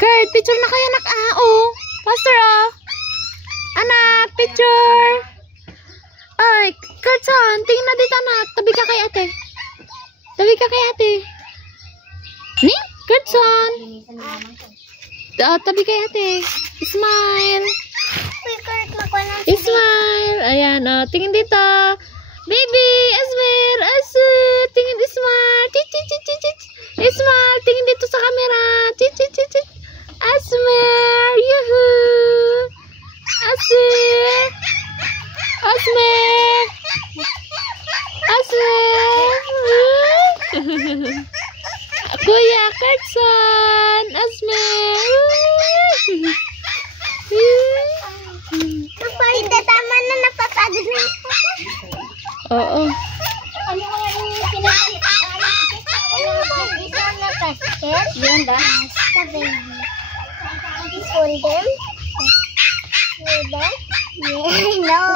Kurt, picture na kayo anak. Oh. Faster anak, picture. Ay, Kurt son, tingin na dito anak. Tabi ka kay ate. Tabi ka kay ate. Ni? Kurt son. Tabi kay ate. Smile. Smile. Ayan, tingin dito. Baby, Asmer, tingin smile. Smile, tingin dito sa camera. Asmer, yuhuu. Asmer. Kuya Kurtson, Asmer. Hindi tama na, napapagod na ako. Oo. Ano nga yung pinapalitan? Isang na basket. Yun ba? Sa baby. Fold them. No.